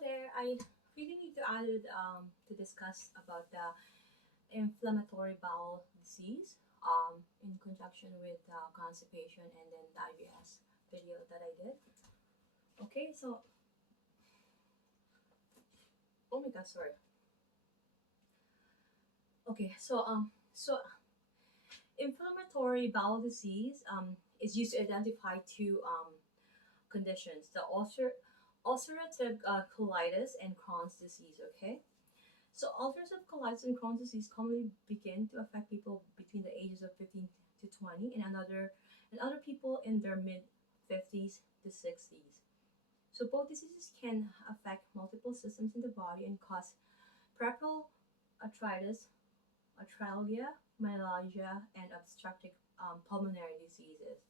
there, I really need to add to discuss about the inflammatory bowel disease in conjunction with constipation and then the IBS video that I did. Okay, so oh my god, sorry. Okay, so inflammatory bowel disease is used to identify two conditions: the ulcerative colitis and Crohn's disease. Okay, so ulcerative colitis and Crohn's disease commonly begin to affect people between the ages of 15 to 20, and other people in their mid 50s to 60s. So both diseases can affect multiple systems in the body and cause peripheral arthritis, arthralgia, myalgia, and obstructive pulmonary diseases.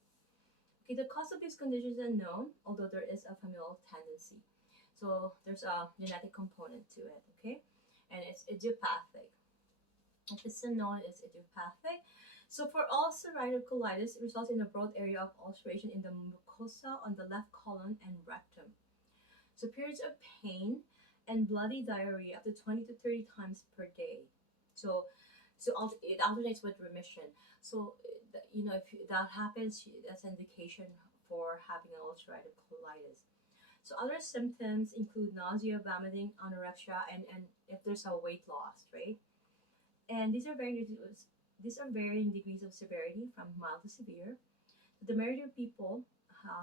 Okay, the cause of these conditions is unknown, although there is a familial tendency. So there's a genetic component to it, okay? And it's idiopathic. If it's unknown, it's idiopathic. So for ulcerative colitis, it results in a broad area of ulceration in the mucosa on the left colon and rectum. So periods of pain and bloody diarrhea up to 20 to 30 times per day. So it alternates with remission. So if that happens, that's an indication for having an ulcerative colitis. So other symptoms include nausea, vomiting, anorexia, and if there's a weight loss, right? And these are varying degrees of severity from mild to severe. The majority of people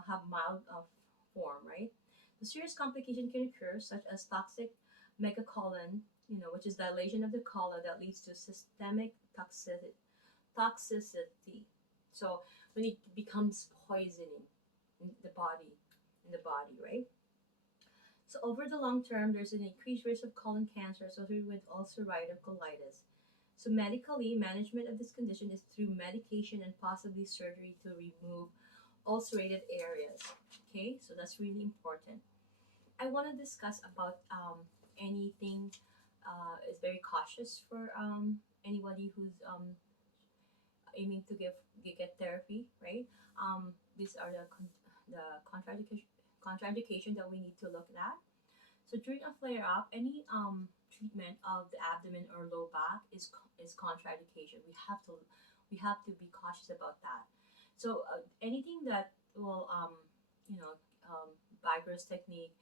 have mild form, right? The serious complication can occur, such as toxic megacolon, which is dilation of the colon that leads to systemic toxicity. So when it becomes poisoning in the body, right? So over the long term, there's an increased risk of colon cancer associated with ulcerative colitis. So medically, management of this condition is through medication and possibly surgery to remove ulcerated areas. Okay, so that's really important. I want to discuss about anything is very cautious for anybody who's aiming to get therapy, right? These are the contraindication that we need to look at. So during a flare up, any treatment of the abdomen or low back is contraindication. We have to be cautious about that. So anything that will you know vigorous technique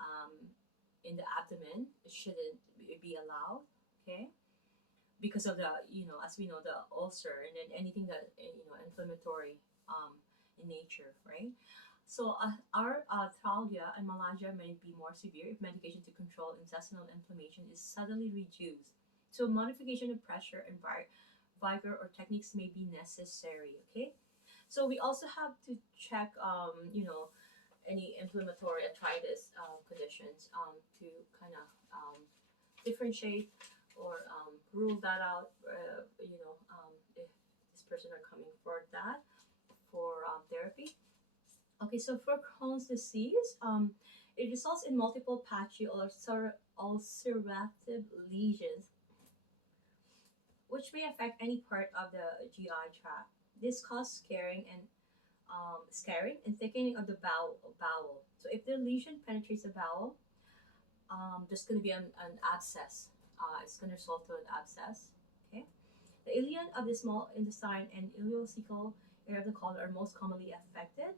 um, in the abdomen shouldn't be allowed. Okay, because of the as we know, the ulcer, and then anything that inflammatory in nature, right? So our arthralgia and myalgia may be more severe if medication to control intestinal inflammation is suddenly reduced. So modification of pressure and vigor or techniques may be necessary. Okay, so we also have to check any inflammatory arthritis conditions to kind of differentiate or rule that out. If this person are coming for that for therapy. Okay, so for Crohn's disease, it results in multiple patchy or ulcerative lesions, which may affect any part of the GI tract. This causes scarring and thickening of the bowel. So if the lesion penetrates the bowel, there's going to be an abscess. It's going to result to an abscess. Okay, the ileum of the small intestine and ileocecal area of the colon are most commonly affected.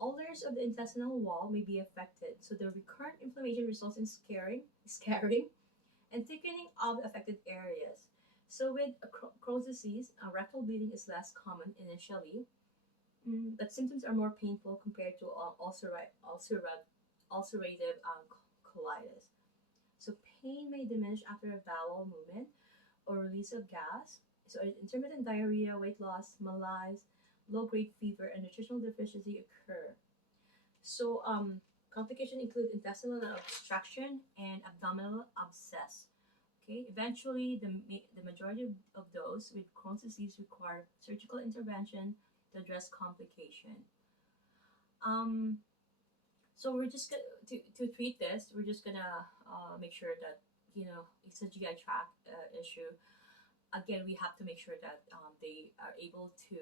All layers of the intestinal wall may be affected, so the recurrent inflammation results in scarring, and thickening of the affected areas. So with Crohn's disease, rectal bleeding is less common initially, but symptoms are more painful compared to ulcerative colitis. So pain may diminish after a bowel movement or release of gas. So intermittent diarrhea, weight loss, malaise, low-grade fever, and nutritional deficiency occur. So complications include intestinal obstruction and abdominal abscess. Okay, eventually the majority of those with Crohn's disease require surgical intervention to address complication. Um, so we're just to treat this. We're just gonna make sure that it's a GI tract issue. Again, we have to make sure that they are able to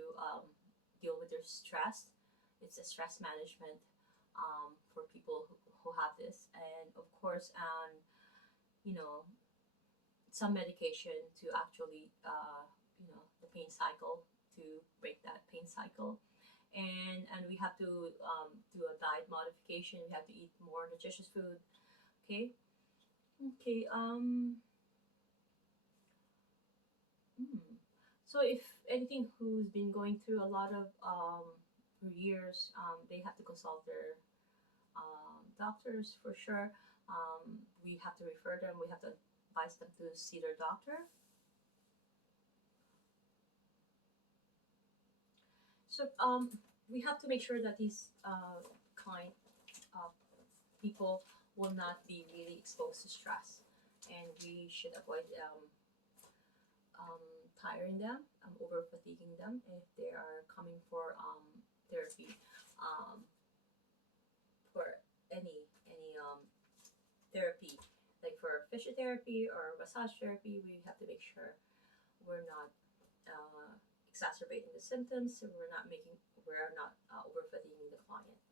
deal with their stress. It's a stress management for people who have this. And of course, you know, some medication to actually, the pain cycle, to break that pain cycle. And we have to do a diet modification. We have to eat more nutritious food. Okay. Okay. So if anything who's been going through a lot of for years, they have to consult their doctors for sure. We have to refer them. We have to advise them to see their doctor. So we have to make sure that these kind of people will not be really exposed to stress, and we should avoid tiring them, over fatiguing them if they are coming for therapy, um, for any therapy, like for physiotherapy or massage therapy. We have to make sure we're not exacerbating the symptoms, so we're not over fatiguing the client.